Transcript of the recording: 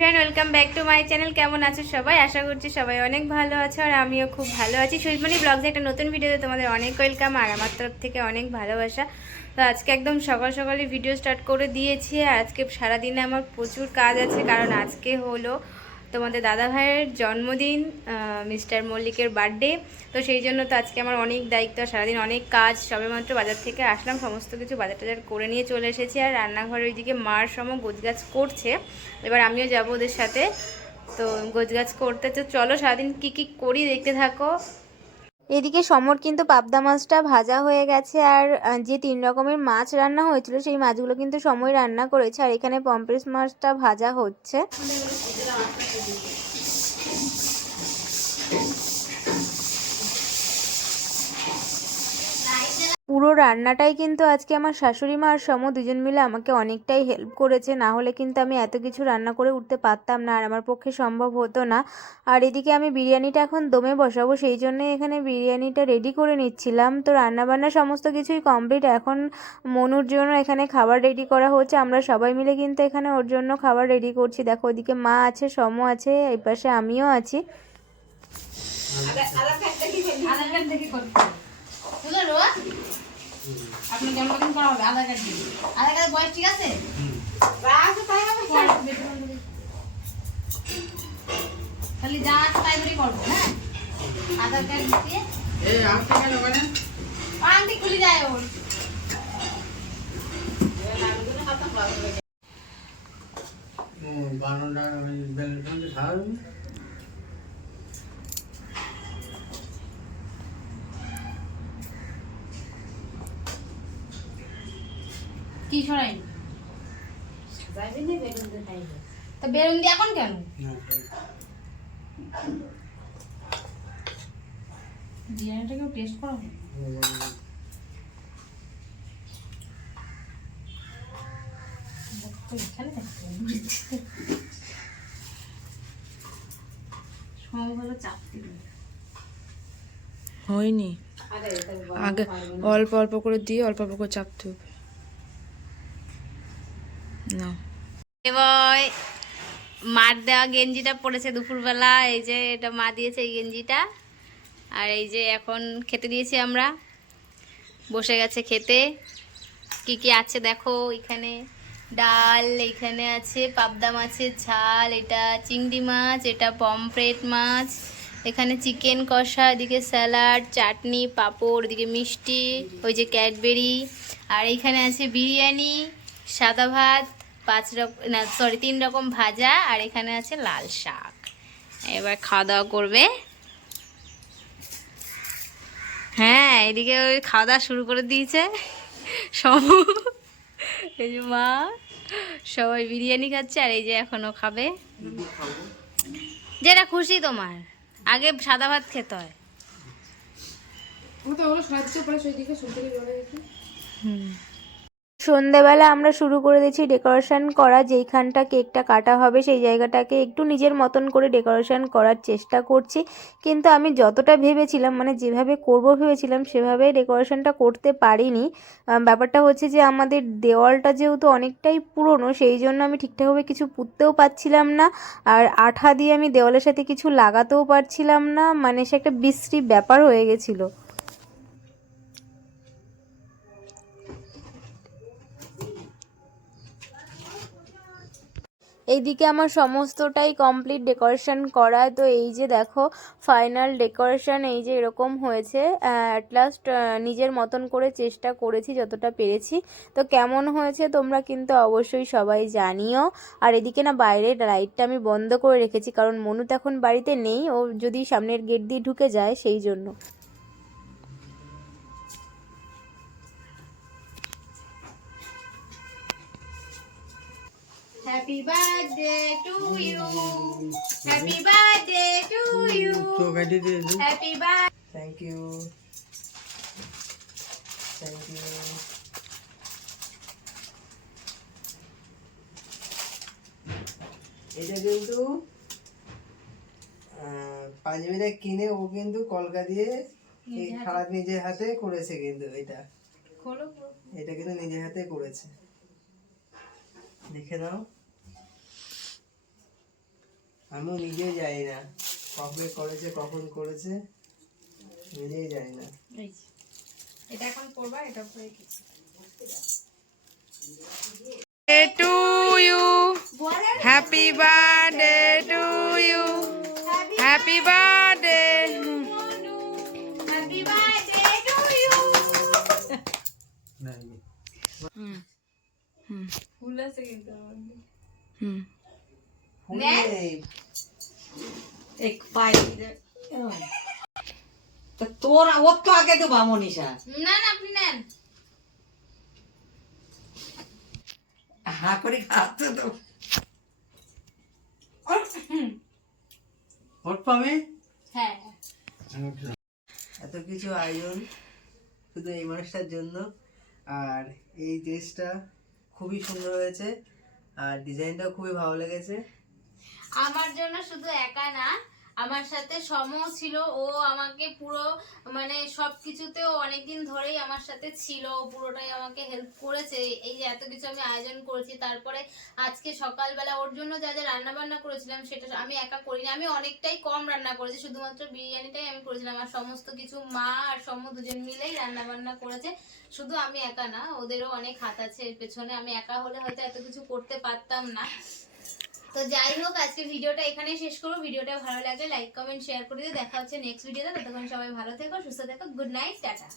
Friend welcome back to my channel কেমন আছো সবাই? আশা করছি সবাই অনেক ভালো আছো আর আমিও খুব ভালো আছি। সুইজমণি ব্লগসে একটা নতুন ভিডিওতে তোমাদের অনেক ওয়েলকাম আর আমার তরফ থেকে অনেক ভালোবাসা। তো আজকে একদম সকাল সকালে ভিডিও স্টার্ট করে দিয়েছি আর আজকে সারাদিনে আমার প্রচুর কাজ আছে কারণ আজকে হলো তোমাদের দাদা ভাইয়ের জন্মদিন মিস্টার মল্লিকের বার্থডে। তো সেই জন্য তো আজকে আমার অনেক দায়িত্ব, সারাদিন অনেক কাজ, সবেমাত্র বাজার থেকে আসলাম, সমস্ত কিছু বাজার টাজার করে নিয়ে চলে এসেছি। আর রান্নাঘরের ওইদিকে মার সম গোজগাছ করছে। এবার আমিও যাব ওদের সাথে। তো গোজগাছ করতে, তো চলো সারাদিন কী কী করি দেখতে থাকো। এদিকে সমর কিন্তু পাবদা মাছটা ভাজা হয়ে গেছে আর যে তিন রকমের মাছ রান্না হয়েছিল, সেই মাছগুলো কিন্তু সময় রান্না করেছে, আর এখানে পম্পেস মাছটা ভাজা হচ্ছে। পুরো রান্নাটাই কিন্তু আজকে আমার শাশুড়ি মা আর সম দুজন মিলে আমাকে অনেকটাই হেল্প করেছে। না হলে কিন্তু আমি এত কিছু রান্না করে উঠতে পারতাম না আর আমার পক্ষে সম্ভব হতো না। আর এদিকে আমি বিরিয়ানিটা এখন দমে বসাবো, সেই জন্য এখানে বিরিয়ানিটা রেডি করে নিচ্ছিলাম। তো রান্নাবান্না সমস্ত কিছুই কমপ্লিট এখন মনুর জন্য এখানে খাবার রেডি করা হচ্ছে। আমরা সবাই মিলে কিন্তু এখানে ওর জন্য খাবার রেডি করছি। দেখো ওদিকে মা আছে, সম আছে, এই পাশে আমিও আছি। আধার কার্ড দেখে করতে হবে। বুঝলেন রোয়া? আপনার জন্মদিন করা হবে? আধার কার্ড দিয়ে। আধার কার্ডের বয়স ঠিক আছে। খালি যা আছে তাই করে করব হ্যাঁ? আধার কার্ড দিয়ে আন্টি খুলে যায় ওর। কি সরাই তা বেরুন দিয়ে এখন কেন? বিরিয়ানিটাকেও টেস্ট করা এখানে সময় হলো চাপ দিল হয়নি। আগে অল্প অল্প করে দিয়ে অল্প অল্প করে চাপতে হবে। না এবার মার দেওয়া গেঞ্জিটা পড়েছে দুপুরবেলা, এই যে এটা মা দিয়েছে এই গেঞ্জিটা। আর এই যে এখন খেতে দিয়েছি আমরা। বসে গেছে খেতে। কি কি আছে দেখো এখানে। ডাল এখানে আছে, পাবদা মাছের ঝাল, এটা চিংড়ি মাছ, এটা পমফ্রেট মাছ, এখানে চিকেন কষা, এদিকে স্যালাড, চাটনি, পাঁপড়, এদিকে মিষ্টি, ওই যে ক্যাডবেরি, আর এখানে আছে বিরিয়ানি, সাদা ভাত পাঁচ রকম না সরি তিন রকম ভাজা আর এখানে আছে লাল শাক। এবার খাওয়া দাওয়া করবে। হ্যাঁ এদিকে ওই খাওয়া দাওয়া শুরু করে দিয়েছে। সব এই যে মা সবাই বিরিয়ানি খাচ্ছে আর এই যে এখনও খাবে। যেটা খুশি তোমার আগে সাদা ভাত খেতে হয়। সন্ধেবেলা আমরা শুরু করে দিয়েছি ডেকোরেশন করা। যেইখানটা কেকটা কাটা হবে, সেই জায়গাটাকে একটু নিজের মতন করে ডেকোরেশন করার চেষ্টা করছি। কিন্তু আমি যতটা ভেবেছিলাম মানে যেভাবে করব ভেবেছিলাম, সেভাবে ডেকোরেশনটা করতে পারিনি। ব্যাপারটা হচ্ছে যে আমাদের দেওয়ালটা যেহেতু অনেকটাই পুরনো, সেই জন্য আমি ঠিকঠাকভাবে কিছু পুঁততেও পারছিলাম না। আর আঠা দিয়ে আমি দেওয়ালের সাথে কিছু লাগাতেও পারছিলাম না। মানে সে একটা বিশ্রী ব্যাপার হয়ে গেছিল। এইদিকে আমার সমস্তটাই কমপ্লিট ডেকোরেশন করা। তো এই যে দেখো ফাইনাল ডেকোরেশন এই যে এরকম হয়েছে। অ্যাট লাস্ট নিজের মতন করে চেষ্টা করেছি যতটা পেরেছি। তো কেমন হয়েছে তোমরা কিন্তু অবশ্যই সবাই জানিও। আর এদিকে না বাইরের লাইটটা আমি বন্ধ করে রেখেছি, কারণ মনু তো এখন বাড়িতে নেই। ও যদি সামনের গেট দিয়ে ঢুকে যায়, সেই জন্য। Happy birthday to you happy birthday to you happy birthday thank you thank you এটা কিন্তু পাঞ্জাবিটা কিনে ও কিন্তু কলকা দিয়ে খারাপ নিজের হাতে করেছে কিন্তু এটা। এটা কিন্তু নিজের হাতে করেছে। দেখে নাও। আমিও নিজেও জানি না কবে করেছে কখন করেছে নিজেই জানি না। এটা এখন করবা এটা কিছু to you happy birthday to you happy birthday happy birthday to you ফুল আছে কিন্তু হুম এক পাই তা তোর ওর তো আগে দেবা মনীষা না না আপনি নেন হা করে খাতে তো ভোট পাবে হ্যাঁ এত কিছু আয়োজন শুধু এই মানুষটার জন্য। আর এই ড্রেসটা খুবই সুন্দর হয়েছে। আর ডিজাইনটাও খুবই ভালো লেগেছে। আমার জন্য শুধু একা না, আমার সাথে সম ছিল, ও আমাকে পুরো মানে সব কিছুতে ও অনেকদিন ধরেই আমার সাথে ছিল পুরোটাই আমাকে হেল্প করেছে, এই যে এত কিছু আমি আয়োজন করেছি, তারপরে আজকে সকালবেলা ওর জন্য যা যা রান্না বান্না করেছিলাম, সেটা আমি একা করিনি, আমি অনেকটাই কম রান্না করেছি, শুধুমাত্র বিরিয়ানিটাই আমি করেছিলাম, আর সমস্ত কিছু মা আর সম দুজন মিলেই রান্না বান্না করেছে, শুধু আমি একা না, ওদেরও অনেক হাত আছে পেছনে, আমি একা হলে হয়তো এত কিছু করতে পারতাম না তো যাই হোক আজকে ভিডিওটা এখানে শেষ করব। ভিডিওটা ভালো লাগলে লাইক কমেন্ট শেয়ার করে দিও। দেখা হচ্ছে নেক্সট ভিডিওতে ততক্ষণ সবাই ভালো থেকো, সুস্থ থেকো। Good night tata.